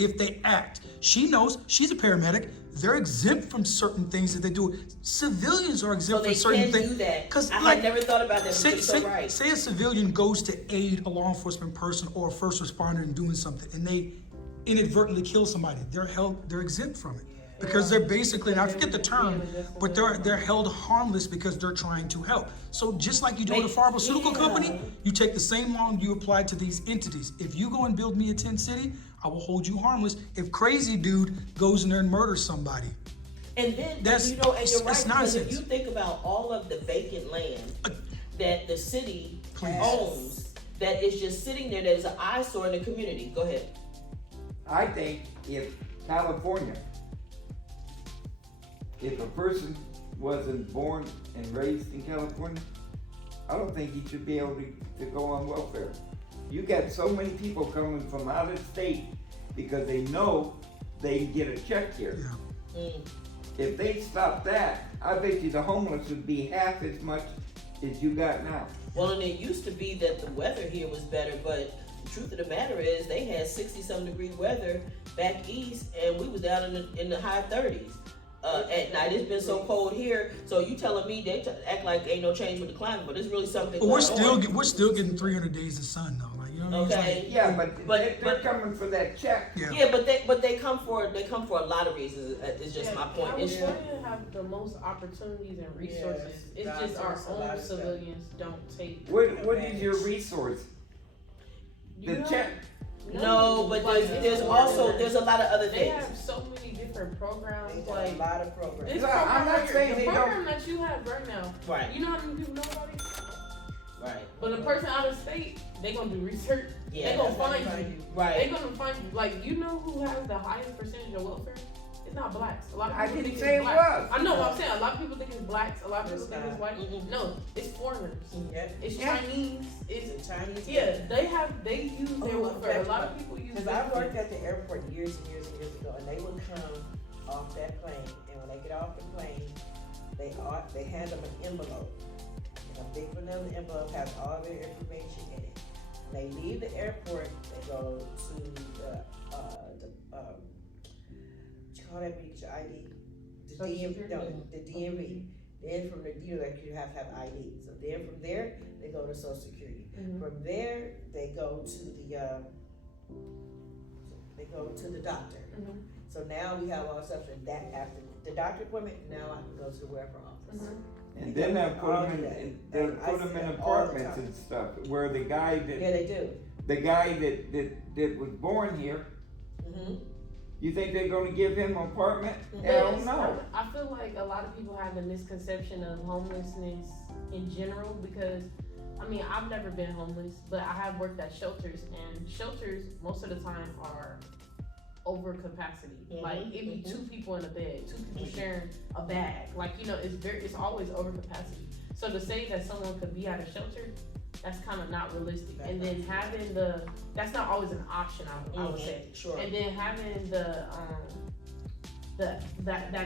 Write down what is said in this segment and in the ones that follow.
if they act. She knows, she's a paramedic, they're exempt from certain things that they do. Civilians are exempt from certain things. So they can do that. Because I had never thought about that, but you're so right. Say a civilian goes to aid a law enforcement person or a first responder in doing something, and they inadvertently kill somebody, they're exempt from it. Because they're basically, and I forget the term, but they're held harmless because they're trying to help. So just like you do at a pharmaceutical company, you take the same law and you apply it to these entities. If you go and build me a tent city, I will hold you harmless. If crazy dude goes in there and murders somebody. And then, and you're right, because if you think about all of the vacant land that the city owns, that is just sitting there, that is an eyesore in the community. Go ahead. I think if California, if a person wasn't born and raised in California, I don't think he should be able to go on welfare. You got so many people coming from out of state because they know they can get a check here. Yeah. If they stop that, I bet you the homeless would be half as much as you got now. Well, and it used to be that the weather here was better, but the truth of the matter is they had 60-some degree weather back east, and we was down in the high 30s. At night. It's been so cold here, so you telling me they act like ain't no change with the climate, but it's really something. But we're still getting 300 days of sun though, like, you know what I mean? Okay. Yeah, but they're coming for that check. Yeah, but they come for a lot of reasons. Is just my point. California have the most opportunities and resources. It's just our own civilians don't take. What is your resource? The check. No, but there's also a lot of other things. They have so many different programs. Like a lot of programs. I'm not saying the they program don't. that you have right now. Right. You know how many people know about it? Right. But a person out of state, they gonna do research. Yeah. They gonna find you. Right. They gonna find you. Like, you know who has the highest percentage of welfare? It's not blacks. A lot of people think it's blacks. I know what I'm saying. A lot of people think it's blacks. A lot of people think it's white. No, it's foreigners. It's Chinese. It's Chinese. Yeah, they use their welfare. A lot of people use. Because I worked at the airport years and years and years ago, and they would come off that plane, and when they get off the plane, they hand them an envelope. And a big vanilla envelope has all their information in it. When they leave the airport, they go to call that beach ID, the DMV. Then from the like you have to have ID. So then from there they go to Social Security. From there they go to the doctor. So now we have all stuff from that after the doctor appointment. Now I can go to the welfare office. And then they'll put them in apartments and stuff where the guy that was born here. You think they're gonna give him an apartment? Hell no. I feel like a lot of people have the misconception of homelessness in general because, I mean, I've never been homeless, but I have worked at shelters, and shelters most of the time are over capacity. Like, it be 2 people in a bed, 2 people sharing a bag. Like, you know, it's always over capacity. So to say that someone could be at a shelter, that's kind of not realistic. And then having that's not always an option, I would say. Sure. And then having that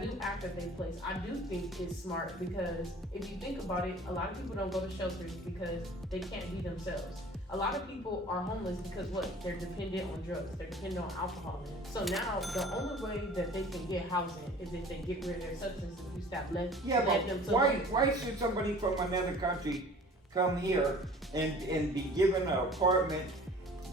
new act that they place, I do think is smart because if you think about it, a lot of people don't go to shelters because they can't be themselves. A lot of people are homeless because they're dependent on drugs, they're dependent on alcohol. So now the only way that they can get housing is if they get rid of their substance abuse that led them to why should somebody from another country come here and be given an apartment,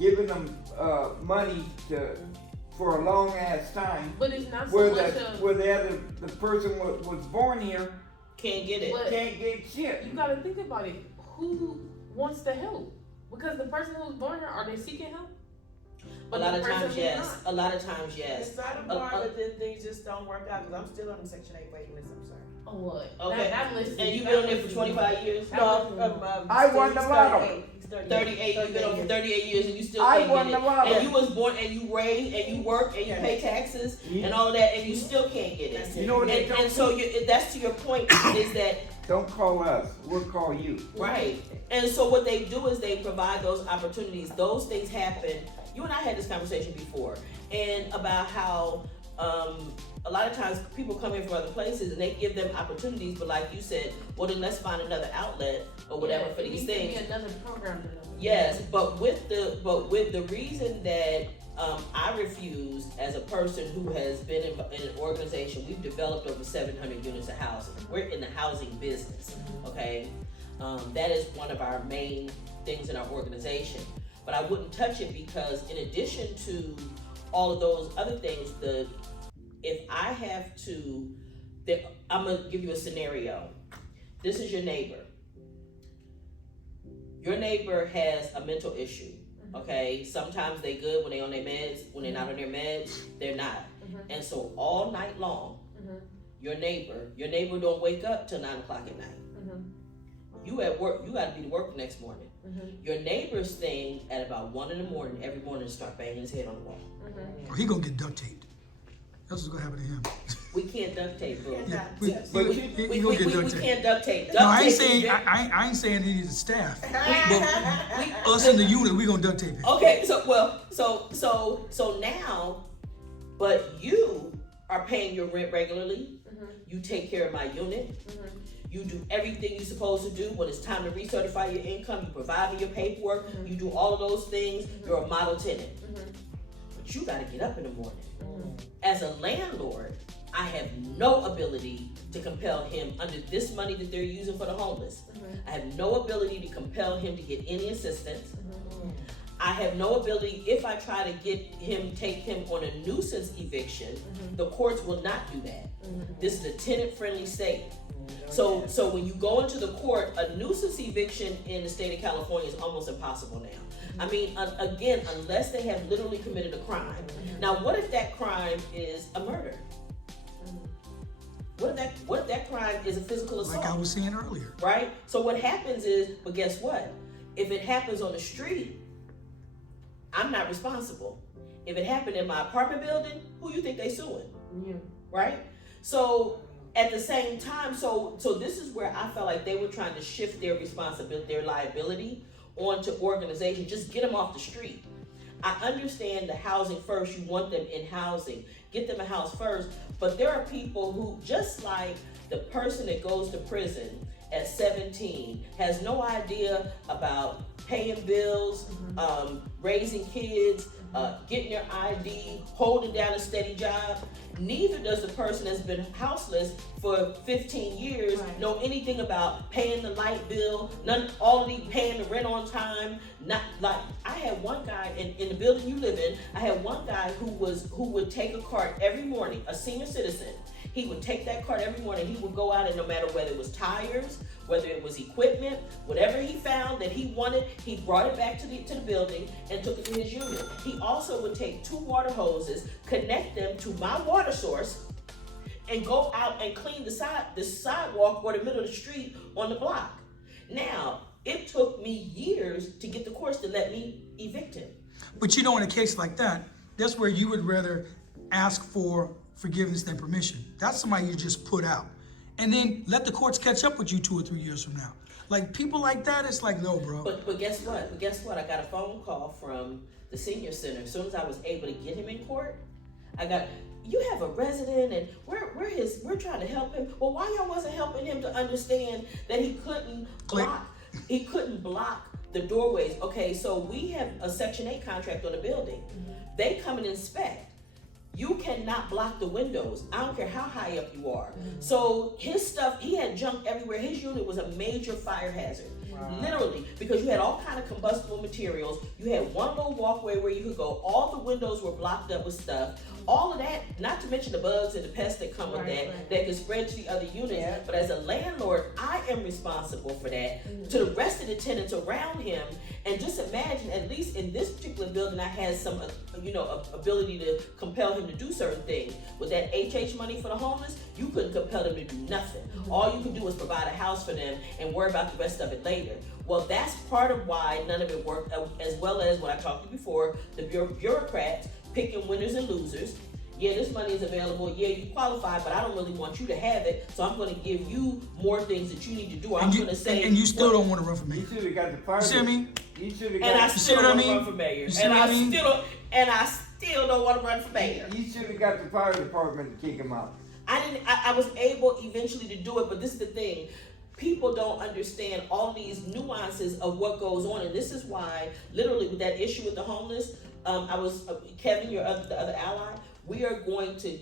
giving them money for a long ass time? But it's not so where much the person was born here can't get it. Can't get shit. You gotta think about it. Who wants the help? Because the person who's born here, are they seeking help? A lot of times, yes. A lot of times, yes. It's not a bar, but then things just don't work out because I'm still on the Section 8 waiting list. I'm sorry. Oh, what? Okay. And you've been on there for 25 years? No, I won the lottery. 38. You've been on for 38 years and you still I can't won get it. the lottery. And you was born and you raised and you work and you pay taxes and all of that and you still can't get it. You know what and so that's to your point is that don't call us, we'll call you. Right. And so what they do is they provide those opportunities. Those things happen. You and I had this conversation before, and about how a lot of times people come in from other places and they give them opportunities, but like you said, well then let's find another outlet or whatever for these things. Be another program. Yes, but with the reason that I refuse, as a person who has been in an organization, we've developed over 700 units of housing. We're in the housing business, okay? That is one of our main things in our organization. But I wouldn't touch it because in addition to all of those other things, if I have to, I'm gonna give you a scenario. This is your neighbor. Your neighbor has a mental issue, okay? Sometimes they good when they on their meds. When they're not on their meds, they're not. And so all night long, your neighbor don't wake up till 9 o'clock at night. You at work, you gotta be to work the next morning. Your neighbor's thing at about 1 in the morning, every morning, start banging his head on the wall. Or he gonna get duct taped. That's what's gonna happen to him. We can't duct tape, bro. Yeah, We can't duct tape. No, I ain't saying any of the staff, but us in the unit, we gonna duct tape it. Okay, so now, but you are paying your rent regularly. You take care of my unit. You do everything you're supposed to do. When it's time to recertify your income, you provide me your paperwork. You do all of those things. You're a model tenant. But you got to get up in the morning. As a landlord, I have no ability to compel him under this money that they're using for the homeless. I have no ability to compel him to get any assistance. I have no ability, if I try to take him on a nuisance eviction, the courts will not do that. This is a tenant-friendly state. So when you go into the court, a nuisance eviction in the state of California is almost impossible now. I mean, again, unless they have literally committed a crime. Now, what if that crime is a murder? What if that crime is a physical assault? Like I was saying earlier. Right? So what happens is, but guess what? If it happens on the street, I'm not responsible. If it happened in my apartment building, who you think they suing? You. Right? So at the same time, so this is where I felt like they were trying to shift their responsibility, their liability onto organizations, just get them off the street. I understand the housing first, you want them in housing, get them a house first, but there are people who, just like the person that goes to prison at 17, has no idea about paying bills, raising kids, getting your ID, holding down a steady job. Neither does the person that's been houseless for 15 years know anything about paying the light bill, paying the rent on time. Not like I had one guy in the building you live in. I had one guy who would take a cart every morning, a senior citizen. He would take that cart every morning. He would go out, and no matter whether it was tires, whether it was equipment, whatever he found that he wanted, he brought it back to the building and took it to his unit. He also would take 2 water hoses, connect them to my water source, and go out and clean the sidewalk or the middle of the street on the block. Now, it took me years to get the courts to let me evict him. But you know, in a case like that, that's where you would rather ask for forgiveness than permission. That's somebody you just put out. And then let the courts catch up with you 2 or 3 years from now. Like people like that, it's like, no, bro. But guess what? I got a phone call from the senior center. As soon as I was able to get him in court, you have a resident and we're trying to help him. Well, why y'all wasn't helping him to understand that he couldn't block the doorways? Okay, so we have a Section 8 contract on the building. They come and inspect. You cannot block the windows. I don't care how high up you are. So his stuff, he had junk everywhere. His unit was a major fire hazard. Literally, because you had all kind of combustible materials. You had one little walkway where you could go. All the windows were blocked up with stuff. All of that, not to mention the bugs and the pests that come with that could spread to the other units. But as a landlord, I am responsible for that. To the rest of the tenants around him. And just imagine, at least in this particular building, I had some, ability to compel him to do certain things. With that HH money for the homeless, you couldn't compel them to do nothing. All you could do was provide a house for them and worry about the rest of it later. Well, that's part of why none of it worked, as well as what I talked to you before, the bureaucrats picking winners and losers. Yeah, this money is available. Yeah, you qualify, but I don't really want you to have it. So I'm going to give you more things that you need to do. I'm going to say, and you still don't want to run for mayor. You should have got the fire. You see what I mean? You should have and I got. still don't want to run for mayor. And I still don't want to run for mayor. You should have got the fire department to kick him out. I was able eventually to do it, but this is the thing. people don't understand all these nuances of what goes on, and this is why, literally, with that issue with the homeless, Kevin, the other ally, we are going to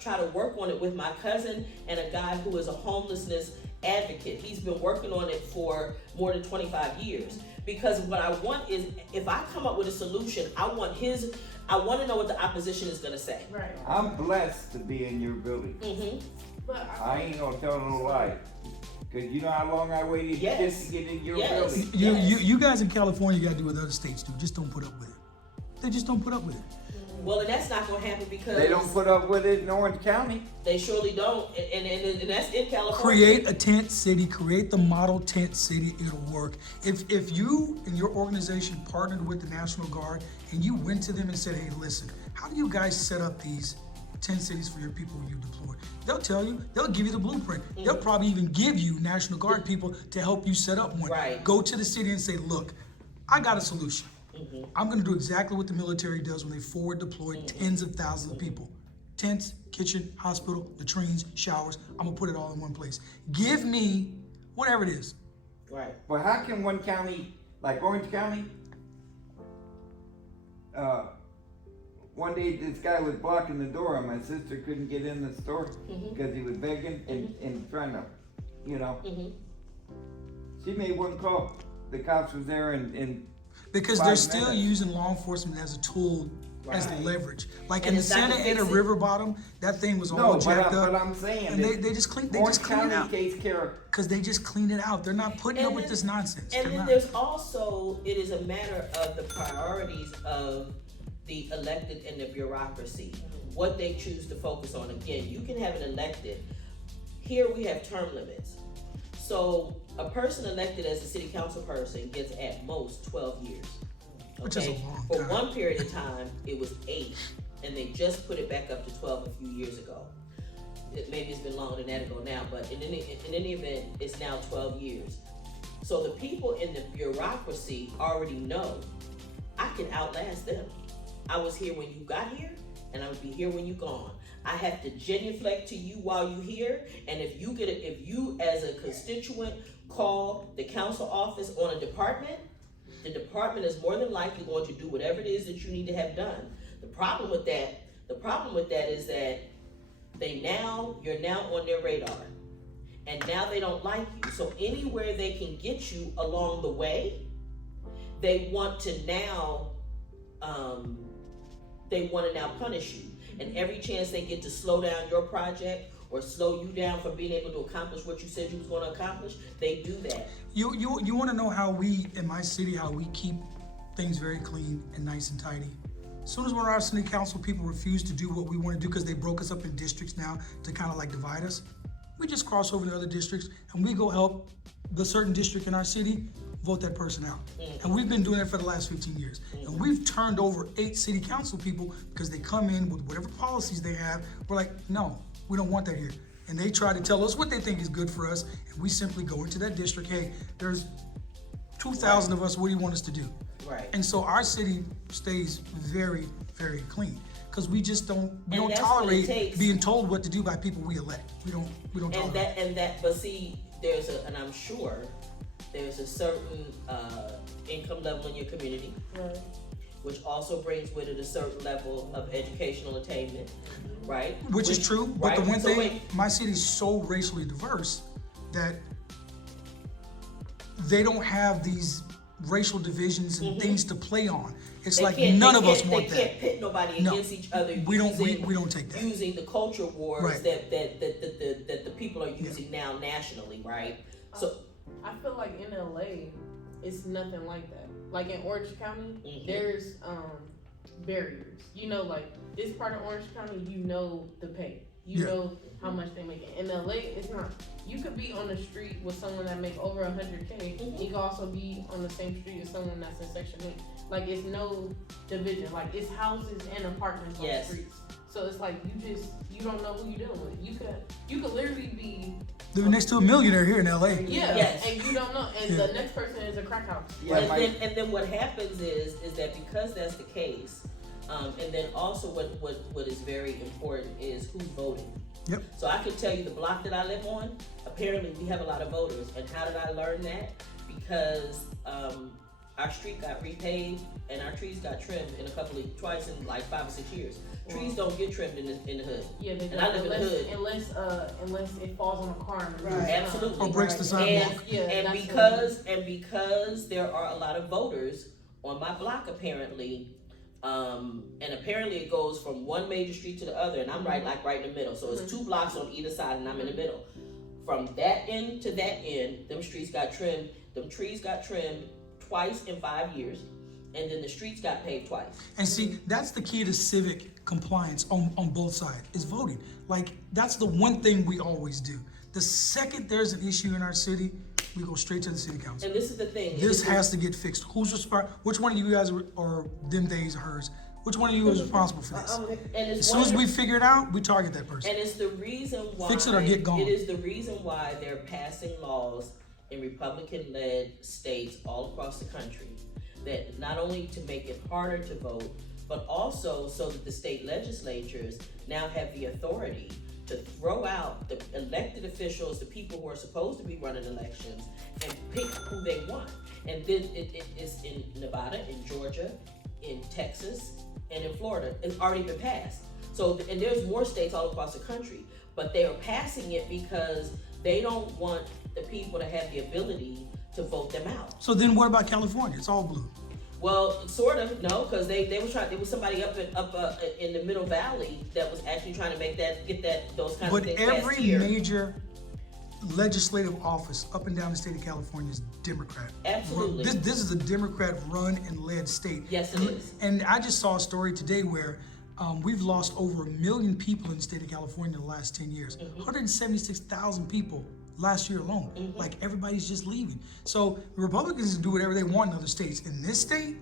try to work on it with my cousin and a guy who is a homelessness advocate. He's been working on it for more than 25 years. Because what I want is, if I come up with a solution, I want to know what the opposition is gonna say. Right. I'm blessed to be in your building. Mm-hmm. But I ain't gonna tell no lie. Cause you know how long I waited Yes. just to get in your Yes. building. You guys in California gotta do what other states do. Just don't put up with it. They just don't put up with it. Well, and that's not gonna happen because They don't put up with it in Orange County. they surely don't, and that's in California. Create a tent city, create the model tent city, it'll work. If you and your organization partnered with the National Guard and you went to them and said, hey, listen, how do you guys set up these tent cities for your people you deploy? They'll tell you, they'll give you the blueprint. They'll probably even give you National Guard people to help you set up one. Right. Go to the city and say, look, I got a solution. I'm gonna do exactly what the military does when they forward deploy tens of thousands of people. Tents, kitchen, hospital, latrines, showers. I'm gonna put it all in one place. Give me whatever it is. Right. But how can one county, like Orange County, one day this guy was blocking the door and my sister couldn't get in the store because he was begging and trying to, you know. She made one call. The cops was there and Because 5 they're still minutes. using law enforcement as a tool, as Right. leverage. Like And in it's not Santa to Ana fix it. River Bottom, that thing was no, all but, jacked up. but I'm saying And that they just clean Orange it out. County takes care of. Because they just clean it out. They're not putting up And with then- this nonsense. And They're then not. there's also, it is a matter of the priorities of the elected and the bureaucracy, what they choose to focus on. Again, you can have an elected. Here we have term limits. So a person elected as a city council person gets at most 12 years. Which is a long For time. one period of time, it was 8, and they just put it back up to 12 a few years ago. Maybe it's been longer than that ago now, but in any event, it's now 12 years. So the people in the bureaucracy already know, I can outlast them. I was here when you got here, and I would be here when you gone. I have to genuflect to you while you're here, and if you as a constituent call the council office on a department, the department is more than likely going to do whatever it is that you need to have done. The problem with that is that you're now on their radar, and now they don't like you. So anywhere they can get you along the way, they want to now punish you. And every chance they get to slow down your project or slow you down from being able to accomplish what you said you was going to accomplish, they do that. You want to know how we, in my city, how we keep things very clean and nice and tidy? As soon as one of our city council people refuse to do what we want to do because they broke us up in districts now to kind of like divide us, we just cross over to other districts and we go help the certain district in our city vote that person out. And we've been doing that for the last 15 years. And we've turned over 8 city council people because they come in with whatever policies they have. We're like, no, we don't want that here. And they try to tell us what they think is good for us, and we simply go into that district, hey, there's 2,000 of us, what do you want us to do? Right. And so our city stays very, very clean because we just don't And that's what it tolerate takes. being told what to do by people we elect. We don't tolerate. But see, and I'm sure there's a certain income level in your community, right. which also brings with it a certain level of educational attainment, right? Which is true, but the right? one So thing, wait, my city's so racially diverse that they don't have these racial divisions and things to play on. It's they like can't- none they of us can't- want They that. can't pit nobody No, against each other. we don't take that. Using the culture wars Right. that the people are using now nationally, right? So I feel like in LA, it's nothing like that. Like in Orange County, Mhm. there's barriers. You know, like this part of Orange County, you know the pay. You Yeah. know how much they make. In LA, it's not. You could be on the street with someone that make over 100K. Mhm. You could also be on the same street as someone that's in Section 8. Like it's no division. Like it's houses and apartments on Yes. the streets. So it's like you don't know who you're dealing with. You could literally be Living next to a millionaire here in LA. yeah, Yes. and you don't know, and Yeah. the next person is a crack house. Yeah, and then what happens is that because that's the case, and then also what is very important is who's voting. Yep. So I can tell you the block that I live on, apparently we have a lot of voters. And how did I learn that? Because our street got repaved and our trees got trimmed twice in like 5 or 6 years. Trees don't get trimmed in the hood. Yeah, they And I live in the hood. unless it falls on a car. Right. Absolutely. Or breaks the sidewalk. And because there are a lot of voters on my block apparently, and apparently it goes from one major street to the other, and I'm right in the middle. So it's 2 blocks on either side, and I'm in the middle. From that end to that end, them streets got trimmed. Them trees got trimmed twice in 5 years, and then the streets got paved twice. And see, that's the key to civic compliance on both sides, is voting. Like, that's the one thing we always do. The second there's an issue in our city, we go straight to the city council. And this is the thing. This has to get fixed. Who's responsible? Which one of you guys are them days or hers? Which one of you is responsible for this? And it's As soon as we figure it out, we target that person. And it's the reason why. Fix it or get gone. It is the reason why they're passing laws in Republican-led states all across the country that not only to make it harder to vote, but also so that the state legislatures now have the authority to throw out the elected officials, the people who are supposed to be running elections, and pick who they want. And then it is in Nevada, in Georgia, in Texas, and in Florida. It's already been passed. So, and there's more states all across the country, but they are passing it because they don't want the people to have the ability to vote them out. So then what about California? It's all blue. Well, sort of, no, because there was somebody up in the Middle Valley that was actually trying to get those kinds of But things passed every here. major legislative office up and down the state of California is Democrat. Absolutely. This is a Democrat-run and led state. Yes, it is. And I just saw a story today where we've lost over 1 million people in the state of California in the last 10 years. 176,000 people last year alone. Like, everybody's just leaving. So Republicans do whatever they want in other states. In this state,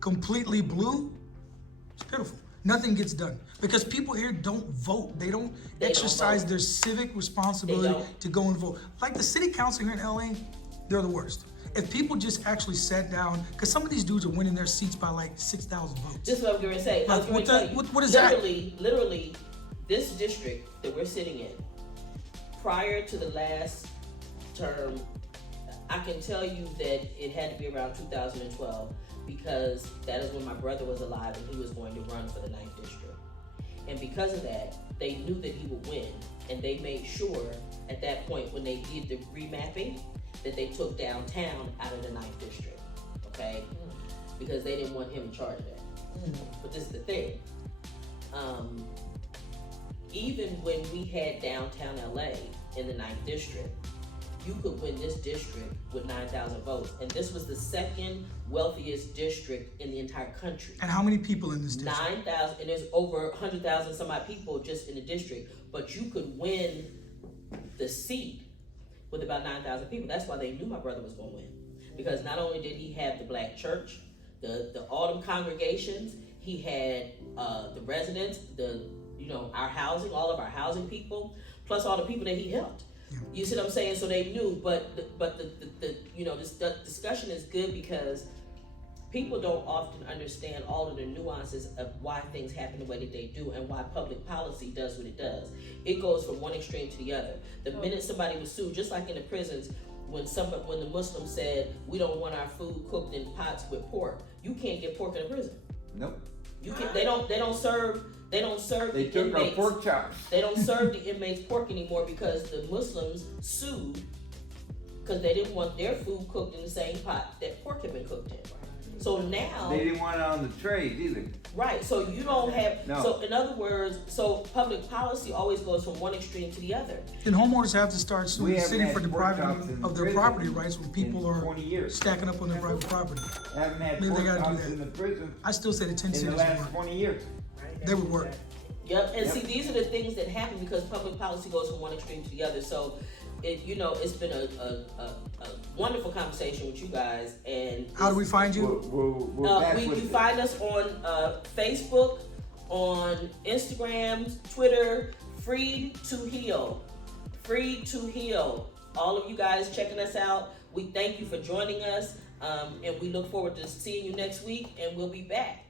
completely blue, it's pitiful. Nothing gets done because people here don't vote. They don't exercise their civic responsibility to go and vote. Like the city council here in LA, they're the worst. If people just actually sat down, because some of these dudes are winning their seats by like 6,000 votes. This is what I'm going to say. Like, what is that? Literally, this district that we're sitting in, prior to the last term, I can tell you that it had to be around 2012 because that is when my brother was alive and he was going to run for the 9th district. And because of that, they knew that he would win, and they made sure at that point when they did the remapping that they took downtown out of the 9th district, okay? Because they didn't want him in charge of that. But this is the thing. Even when we had downtown LA in the 9th district, you could win this district with 9,000 votes. And this was the second wealthiest district in the entire country. And how many people in this district? 9,000, and there's over 100,000 some odd people just in the district. But you could win the seat with about 9,000 people. That's why they knew my brother was gonna win. Because not only did he have the black church, the autumn congregations, he had the residents, our housing, all of our housing people, plus all the people that he helped. You see what I'm saying? So they knew, but this discussion is good because people don't often understand all of the nuances of why things happen the way that they do and why public policy does what it does. It goes from one extreme to the other. The minute somebody was sued, just like in the prisons, when the Muslims said we don't want our food cooked in pots with pork, you can't get pork in a prison. Nope. You can. They don't serve. They took the inmates. Our pork chops. They don't serve the inmates pork anymore because the Muslims sued because they didn't want their food cooked in the same pot that pork had been cooked in. So now they didn't want it on the trays either. Right. So you don't have. No. So in other words, so public policy always goes from one extreme to the other. And homeowners have to start suing the city for depriving of their property rights when people are stacking up on their private property. Haven't had Maybe they pork gotta do chops that. in the prison I still say the 10 in the cities would last work. 20 years. They would work. Yep. And see, these are the things that happen because public policy goes from one extreme to the other. So it's been a wonderful conversation with you guys. And How do we find you? We're back with you it. find us on Facebook, on Instagram, Twitter, Freed to Heal. Freed to Heal. All of you guys checking us out, we thank you for joining us, and we look forward to seeing you next week, and we'll be back.